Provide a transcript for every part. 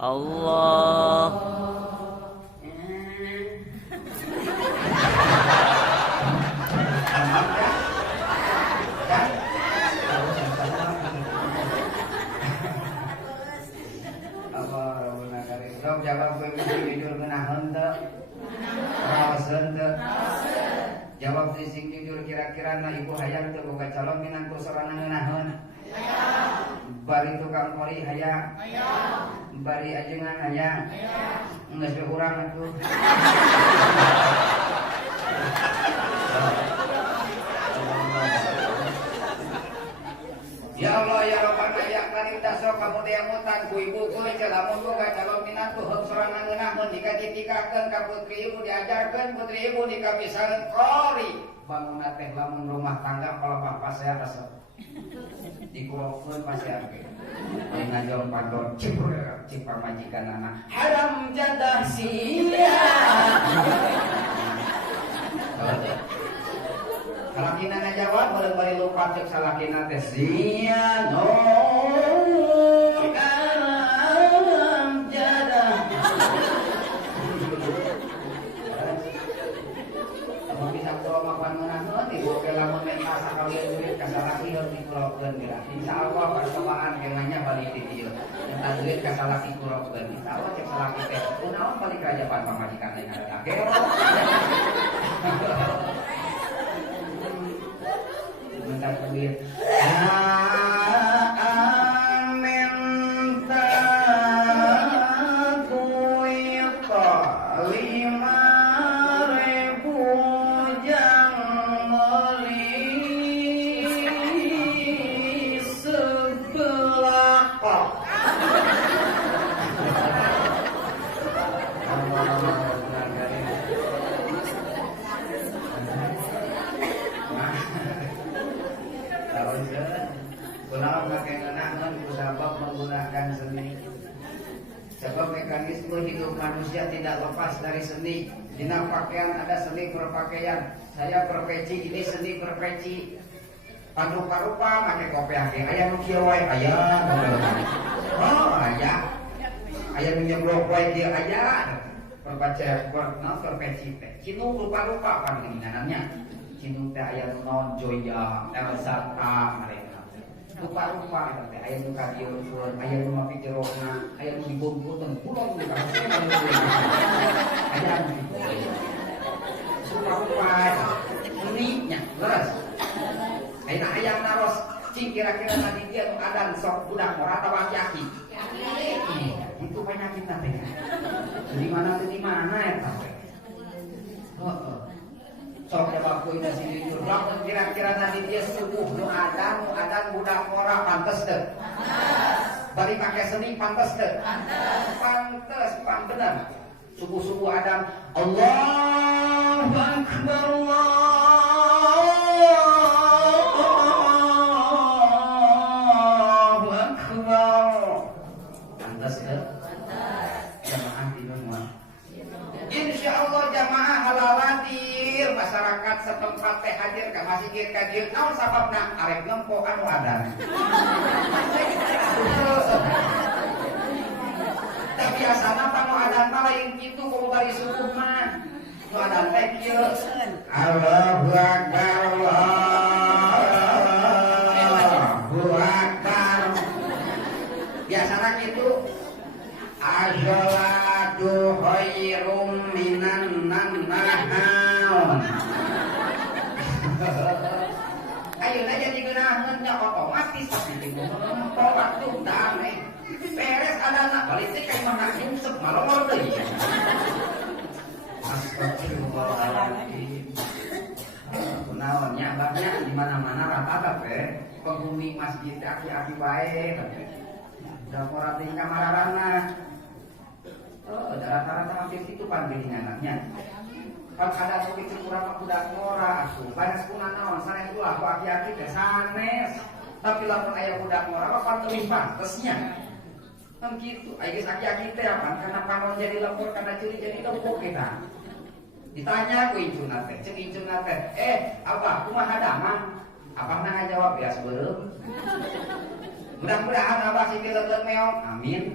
Allah. Jawab gue jujur ngenahan teu? Raoseun teu? Jawab sing jujur kira-kira na ibu hayang teu boga calon minangku sorangan ngenahan? Hayang. Bari tukang kori hayang? Hayang. Bari ajengan hayang? Hayang. Geus be urang atuh. Ya Allah ya Rabbana ya Karim dasok kamu diamutan ku ibu ku lamun boga calon minantu heuk sorangan ngeunahkeun dikatitikakeun ka putri ibu diajarkeun putri ibu dikapisakeun qori bangunna teh lamun rumah tangga palapah pasea resep dikurokeun pasea ge dina jom pandor cipar majikanana haram jadah sia salakina ngajawab bareng-bareng lupa cek salakina teh sia no karam jadah. Kamu bisa bawa makan menahan di bokel lamun mental sakalian duit ka salaki harus dikurokeun geura. Insyaallah percobaan kenanya balik di dieu. Minta duit ka salaki kurokeun. Insyaallah cek salaki teh kunaon balik ka jaban pamajikan teh ngaranna gero. Minta duit minta duit 5.000 jang beli sebelah kok. Kunaon make ngeunahkeun kusabab menggunakan seni. Sebab mekanisme hidup manusia tidak lepas dari seni. Dina pakaian ada seni berpakaian. Saya berpeci, ini seni berpeci. Rupa-rupa make kopiah ge aya nu kieu wae aya. Oh, aya. Aya nu nyeblok wae dia aya. Berpeci teh. Cinu rupa-rupa pan nginannya. Cinu teh aya nu naon joya, Elsa mereka. Rupa-rupa teh aya nu ka dieu urang, aya nu mati jerona, aya nu dibungkuteun kulon ka. Aya nu rupa-rupa seninya, leres. Ayeuna hayang naros cing kira-kira tadi dia nu adan sok budak mora atawa aki-aki. Itu penyakitna teh. Di mana eta teh. Heeh. Sok jawab ku ina sini lamun kira-kira tadi dia subuh nu adan budak mora pantes teu? Pantes. Bari make seni pantes teu? Pantes. Pantes bener. Subuh-subuh adan Allahu Akbar Allahu Akbar. Pantes teu? Jamaah di rumah. Insyaallah jamaah halalatir masyarakat setempat teh hadir ka masjid ka dieu naon sababna arek lempo anu adan. Tapi biasana tamu adan mah lain kitu kudu bari subuh mah. Nu adan teh kieu. Allahu Akbar Allahu Akbar. Biasana kitu. As-salatu khairum minan nannaum. Ayeuna jadi geunaheun nya otomatis waktu damai. Beres adana balik teh ka imah nyungsep malor deui. Astagfirullahaladzim. Kunaon nya abahnya di mana-mana rata-rata teh penghuni masjid aki-aki bae. Da ora teh kamararana. Rata-rata hampir itu panggilnya anaknya. Kan ada nu bikin kurang budak mora asuh. Banas kuna naon sanes ulah ku aki-aki teh sanes. Tapi lamun aya budak mora mah panteuing pantesnya. Kan kitu. Aya geus aki-aki teh apa? Karena panon jadi lempur, karena curi jadi lempur kita. Ditanya ku incuna teh, ceuk incuna teh, Abah kumaha damang? Abahna ngajawab ya sebeureum. Mudah-mudahan Abah sih leukeun meong. Amin.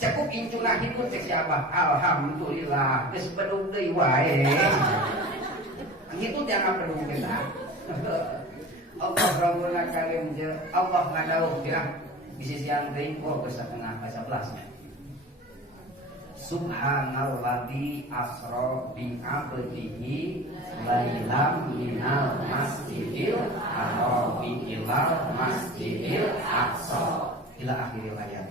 Cukup incuna hidup cek siapa? Alhamdulillah, geus bedug deui wae. Gitu jangan pedung kita. Allah Rabbuna Karim Allah ngadauh kira bisi siang teuing kok geus satengah 11. Subhanalladzi asra bi 'abdihi lailam minal masjidil haram ilal masjidil aqsa ila akhiril ayat.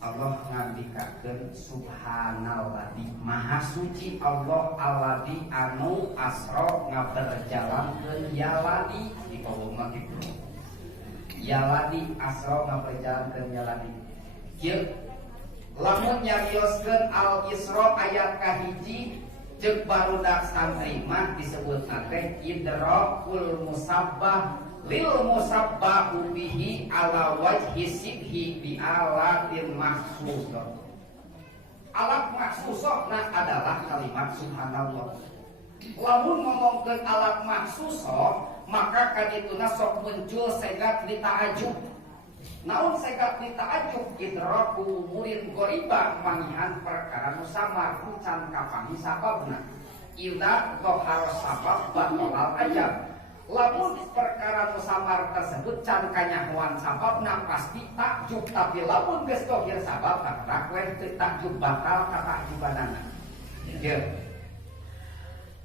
Allah ngabdikakeun subhanalladzi maha suci Allah alladzi anu asra ngaberjalankeun yaladi di kaum mah kitu. Yaladi asra ngaberjalankeun yaladi. Kieu lamun nyarioskeun al-Isra ayat kahiji jeung barudak santri mah disebutna teh idrakul musabbah lil musabbahu bihi ala wajhi sibhi bi alatin mahsusah. Alat mahsusahna adalah kalimat subhanallah. Lamun ngomongkeun alat mahsusah maka kadituna sok muncul segat li ta'ajub. Naon segat ni ta'ajub idraku umurin goriba mangihan perkara nu samar can kapani sababna ila dhahar sabab batolal ajab. Lamun perkara nu samar tersebut can kanyahoan sababna pasti takjub, tapi lamun geus dhahir sabab tak weh takjub batal katajubanana. Ieu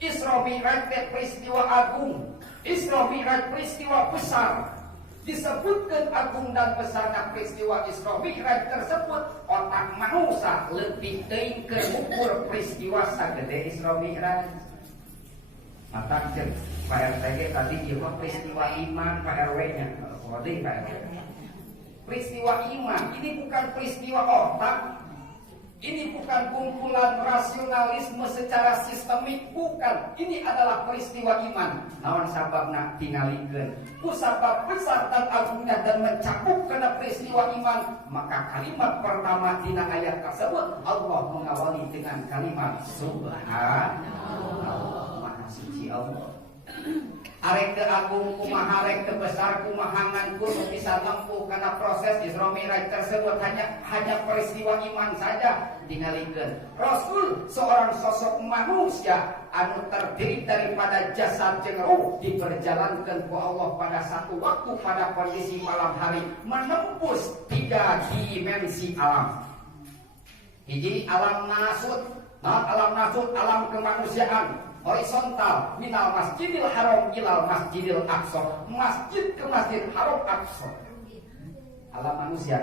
Isra Mi'raj peristiwa agung, Isra Mi'raj peristiwa besar. Disebutkan agung dan besarnya peristiwa Isra Mi'raj tersebut, otak manusia lebih teuing keur ngukur peristiwa sagede Isra Mi'raj. Mata cek Pak RT tadi ieu mah peristiwa iman Pak RW-nya. Kode Pak RW. Peristiwa iman ini bukan peristiwa otak. Ini bukan kumpulan rasionalisme secara sistemik, bukan. Ini adalah peristiwa iman. Naon sababna tingalikeun. Ku sabab besar dan agungnya dan mencakup kena peristiwa iman, maka kalimat pertama dina ayat tersebut Allah mengawali dengan kalimat Subhanallah, Maha Suci Allah. Arek teu agung kumaha, arek teu besar kumaha ngankur bisa nempuh karena proses Isra Mi'raj tersebut hanya peristiwa iman saja dingalikeun. Rasul seorang sosok manusia anu terdiri daripada jasad jeung ruh diperjalankan ku Allah pada satu waktu pada kondisi malam hari menembus 3 dimensi alam. Hiji alam nasut, alam kemanusiaan. Horizontal minal masjidil haram ilal masjidil aqsa, masjid ke masjid haram aqsa. Alam manusia.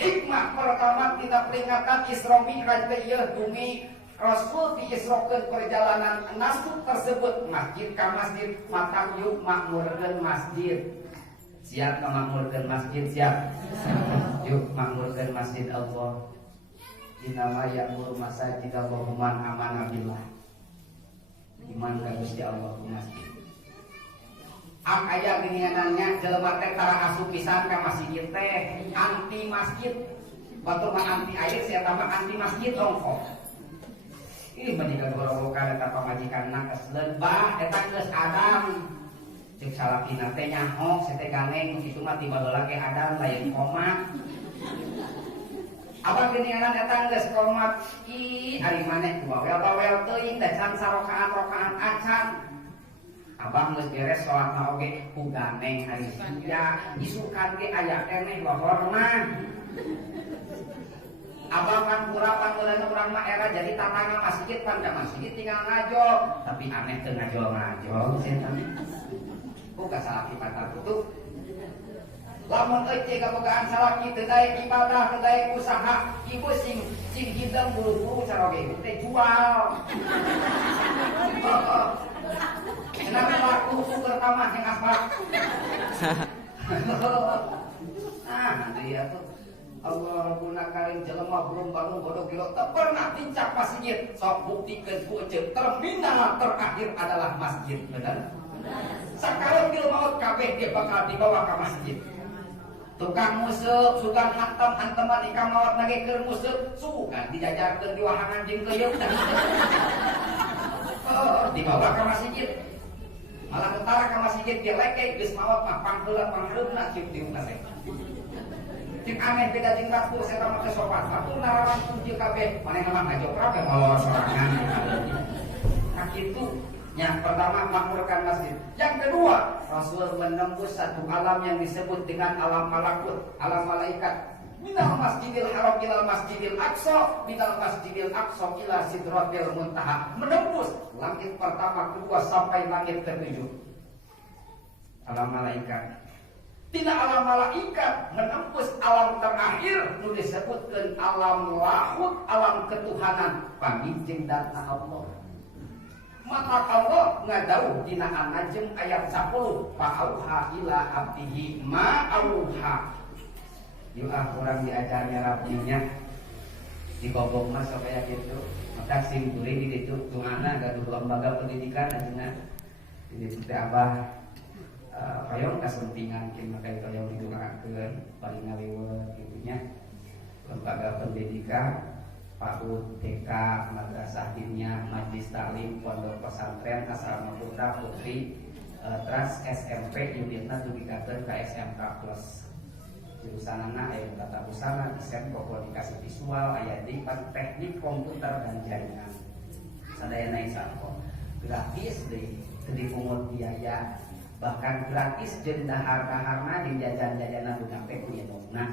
Hikmah pertama kita peringatan Isra Mi'raj ieu dumi Rasul diisrokeun perjalanan nasut tersebut masjid ka masjid, maka yuk makmurkeun masjid. Siap makmurkeun masjid, siap. Yuk makmurkeun masjid Allah. Innama ya'muru masajid Allahu man amana billah. Iman ka Gusti Allah ku masjid. Aya geuningannya jelema teh tara asup pisan ka masjid teh anti masjid. Batur mah anti air, sia tambah anti masjid ongko. Ini majikan gorowokan eta pamajikanna kesleun bah eta geus Adam. Ceuk salakina teh nyaho sete ganeng kitu mah tiba heula ge Adam lain koma. Abang geuningan eta geus komat ari maneh bawel-bawel teuing da can sarokaan acan. Abang geus beres salatna oge ku ganeng ari ya isukan ge aya keneh lohorna. Abang kan pura paneuleun urang mah era jadi tatangga masjid pan da masjid tinggal ngajol, tapi aneh teu ngajol setan. Boga salaki patar putu. Lamun ece kabogaan salaki teu daek ibadah, teu daek usaha, ibu sing hidang buru-buru caroge teh jual. Kenapa laku pertama yang asma? Dia tuh Allah Rabbuna Karim jelema belum bangun bodoh kilo teu pernah tincak masjid. Sok buktikeun ku ece terminal terakhir adalah masjid, benar? Sakalian bil maut kabeh dia bakal dibawa ke masjid. Tukang museup sugan hantam-hantaman ikam maut lagi keur museup sugan dijajarkeun di wahangan jeung keuyeuk. Dibawa ke masjid. Malah utara ke masjid dia leke geus maot mah pangheula panghareupna ciuk diung teh. Cik aneh beda jeung dapur saya mah teh sopan. Atuh narawan puji kabeh, maneh mah ngajok kabeh molor sorangan. Nah kitu nya pertama makmurkan masjid. Yang kedua, Rasul menembus satu alam yang disebut dengan alam malakut, alam malaikat. Minal masjidil haram ilal masjidil aqsa, minal masjidil aqsa ila sidratil muntaha. Menembus langit pertama, kedua sampai langit ketujuh. Alam malaikat. Tidak alam malaikat menembus alam terakhir nu disebutkeun alam lahut, alam ketuhanan, pamijing dana Allah. Maka Allah ngadauh dina An-Najm ayat 10, fa'auha ila abdihi ma auha. Yuk kurang diajarnya rapinya dibobok mas supaya gitu. Maka simpuling di situ tungana gaduh lembaga pendidikan ajeuna. Ini teh abah payong kasentingan kieu maka payong didongaakeun paling ngaliweuh kitu nya. Lembaga pendidikan PAUD, TK, madrasah diniyah, majelis taklim, pondok pesantren, asrama putra putri, trans SMP unitna dubikakeun ka SMK plus. Jurusanana aya tata busana, desain, komunikasi visual, aya di teknik komputer dan jaringan. Sadayana insangko gratis deui, teu dipungut biaya. Bahkan gratis jeung dahar-daharna di jajan-jajanan budak teh ku indungna.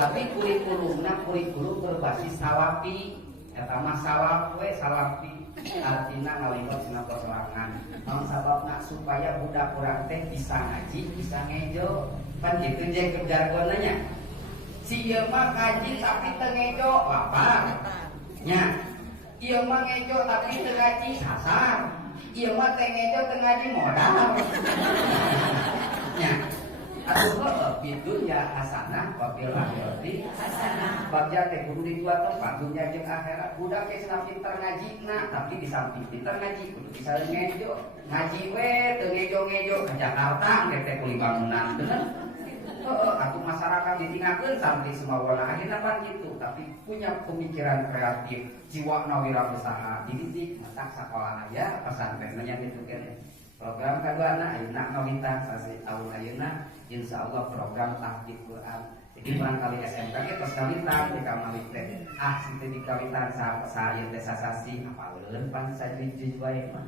Tapi kurikulum berbasis salafi. Eta mah salaf we salafi. Artina ngaliwat cenah sorangan. Naon sababna supaya budak urang teh bisa ngaji, bisa ngejo. Kan kitu je jargonna nya. Si ieu mah ngaji tapi teu ngejo, lapar. Nya. Ieu mah ngejo tapi teu ngaji, sasar. Ieu mah teh ngejo teu ngaji modal. Nya. Atuh bidunya hasanah wa fil akhirati hasanah. Bagja teh kudu di dua tempat, dunya jeung akhirat. Budak teh cenah pinter ngajina, tapi di samping pinter ngaji kudu bisa ngejo. Ngaji we teu ngejo-ngejo ka Jakarta engke teh kulit bangunan bener. Atuh masyarakat ditinggalkeun sampai semuanya akhirnya pan gitu, tapi punya pemikiran kreatif, jiwa wirausaha, dididik, matak sekolah aya, pesantren nya gitu kan. Program kaduana ayeuna ngawintan sasi tahun ayeuna insyaallah program tahfidz Quran. Jadi barangkali SMK ge tos kawitan di kamari teh. Ah sinten di kawitan saha ieu teh sasasi apaleun pan sajiji wae mah.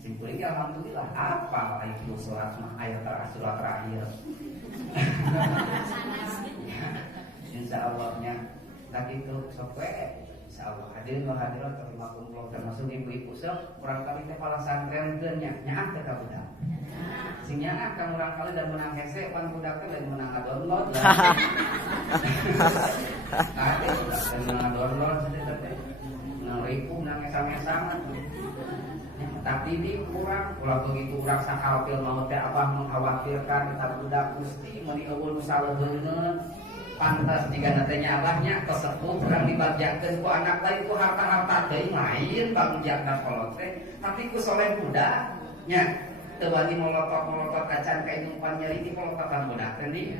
Simpuling alhamdulillah apa aya kieu salat mah aya surat terakhir. Insyaallah nya tak itu sok we insyaallah hadirin wa hadirat terima kumpul termasuk ibu-ibu sok urang kali teh pala santren teu nya nyaah teh ka budak. Sing nyaah ka urang kali dan menang hese pan budak teh lain menang download lah. Ade budak teh menang download teh menang ribu menang esang-esangan. Tapi di kurang ulah begitu urang sakalpil mau teh abah mengkhawatirkan kita budak Gusti meuni eueul saleuheunna. Pantas jika nantinya abahnya kesepuh kurang dibagjakeun ku anak lain ku harta-harta teuing lain bang jaga kolot teh tapi ku soleh budak nya teu wani molotot-molotot kacan ka indung pan nyeri di polototan budak teh